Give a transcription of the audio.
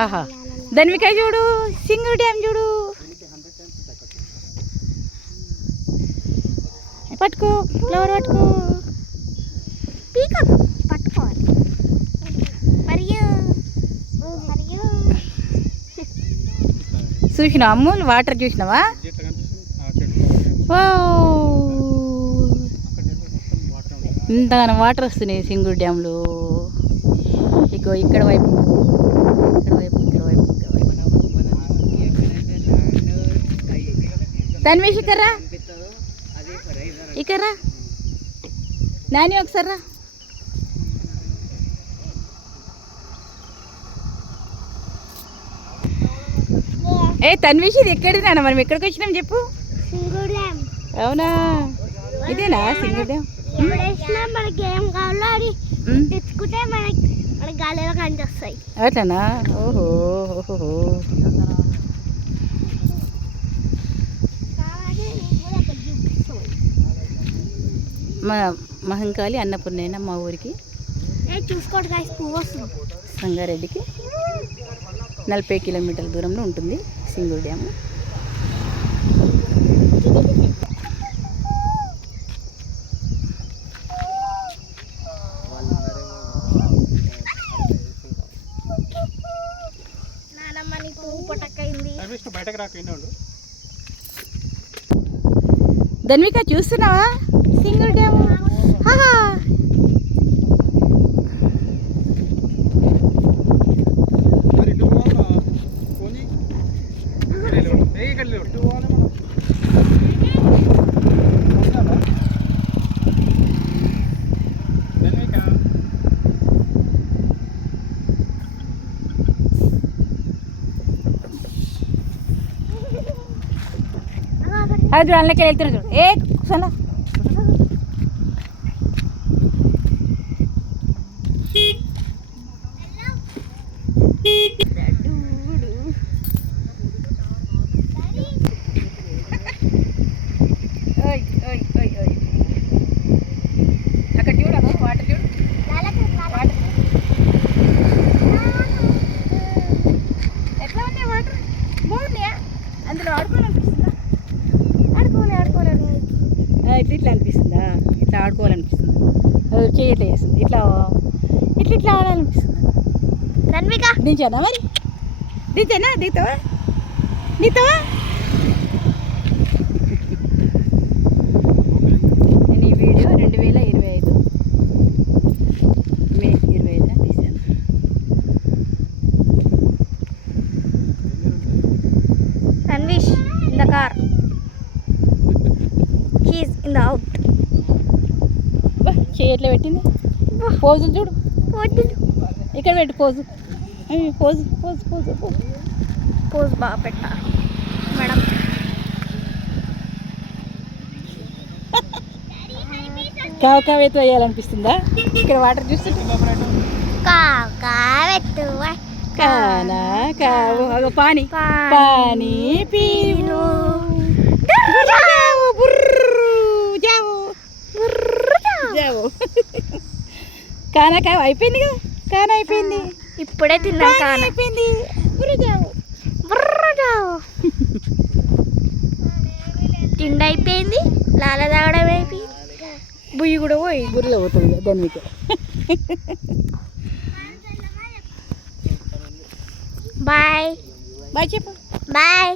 ఆహా ధన్విక చూడు సింగూరు డ్యామ్ చూడు. పట్టుకో ఫ్లవర్ పట్టుకో. పీకకు పట్టుకోవాలి. చూసినా అమ్ములు వాటర్ చూసినావా? ఇంతగానో వాటర్ వస్తున్నాయి సింగూరు డ్యాంలో. ఇగో ఇక్కడ వైపు తన్వేష్ ఇక్కర్రా, ఇక్కర్రా నాని ఒకసారి రా. ఏ తన్వేష్ ఇది ఎక్కడిది నాన్న? మనం ఎక్కడికి వచ్చినాం చెప్పు. అవునా ఇదేనా సింగూరు డ్యామ్? మనకి ఏం కావాలో అది తెచ్చుకుంటే మనకి గాలిలో కనిపిస్తాయి. అట్లనా? ఓహో ఓహో. మా మహంకాళి అన్నపూర్ణైనా మా ఊరికి చూసుకోండి సంగారెడ్డికి 40 కిలోమీటర్ల దూరంలో ఉంటుంది సింగూరు డ్యాము. ధన్విక చూస్తున్నావా సింగూరు డ్యాము? అది చూడు అందులోకి వెళ్తున్నా చూడు. ఏ కూర్చోలా అక్కడ చూడు అదో వాటర్ చూడు. ఎట్లా ఉన్నాయి వాటర్? బాగున్నాయా? అందులో ఆడుకోవాలనిపిస్తుందా? ఇట్లా అనిపిస్తుందా? ఇట్లా ఆడుకోవాలనిపిస్తుందా? చేయట్లే చేస్తుంది ఇట్లా ఇట్లా ఇట్లా ఆడాలనిపిస్తుంది. ధన్విక దించానా మరి? దించానా? దిగుతావా? దిగుతావా? నేను ఈ వీడియో 2025 మే 25 తీసాను. Tanvish in the car, he's in the out. చేయట్లే పెట్టింది. పోజులు చూడు. ఇక్కడ పెట్టు pose. Pose pose pose pose pose బాగా పెట్టా మేడం. కావెత్తు వేయాలనిపిస్తుందా? ఇక్కడ వాటర్ చూస్తుంటే కానా కావు అగో పానీ పానీ పీను కానా కావు అయిపోయింది కదా. కానా అయిపోయింది. ఇప్పుడే తిన్నా. కానా అయిపోయింది. తిండి అయిపోయింది. లాల తాగడం అయిపోయింది. బుయ్యి కూడా పోయి గురిలో పోతుంది దానికి. బాయ్ బాయ్ చెప్పు. బాయ్.